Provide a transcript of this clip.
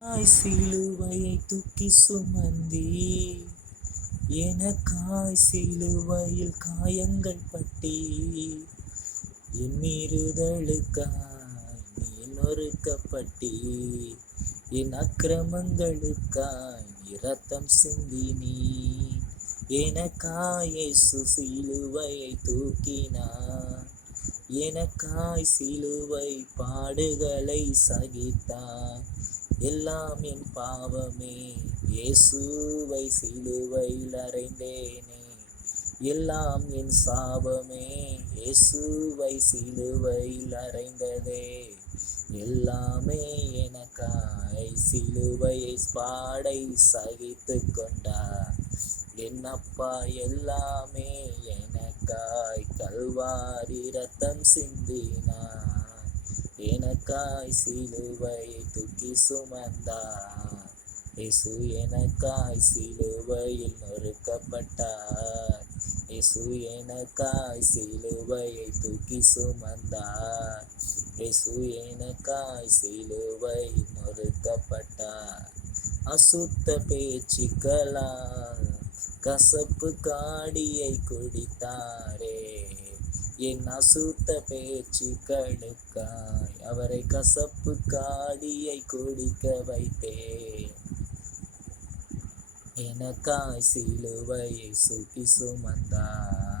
சிலுவையை தூக்கி சுமந்தீ, எனக்காய் சிலுவையில் காயங்கள் பட்டீ, என் மீறுதலுக்காய் நீ நொறுக்கப்பட்டீ, என் அக்கிரமங்களுக்காய் நீ இரத்தம் சிந்தினீ, எனக்காய் இயேசு சிலுவையை தூக்கினார், எனக்காய் சிலுவை பாடுகளை சகித்தார், எல்லாம் என் பாவமே இயேசுவை சிலுவையில் அறைந்தேனே, எல்லாம் என் சாபமே இயேசுவை சிலுவையில் அறைந்ததே, எல்லாமே எனக்காய் சிலுவையை பாடை சகித்து கொண்டார், என்னப்பா எல்லாமே எனக்காய் கல்வாரி ரத்தம் சிந்தினார், எனக்காய் சிலுவையை தூக்கி சுமந்தார், இயேசு எனக்காய் சிலுவையில் நொறுக்கப்பட்டார், இயேசு எனக்காய் சிலுவையை தூக்கி சுமந்தார், இயேசு எனக்காய் சிலுவையில் நொறுக்கப்பட்டார், அசுத்த பேச்சுக்களால் கசப்பு காடியை குடித்தாரே, என் அசுத்த பேச்சுக்களுக்காய் அவரை கசப்பு காடியை குடிக்க வைத்தேன், எனக்காய் சிலுவையை சுமந்தார்.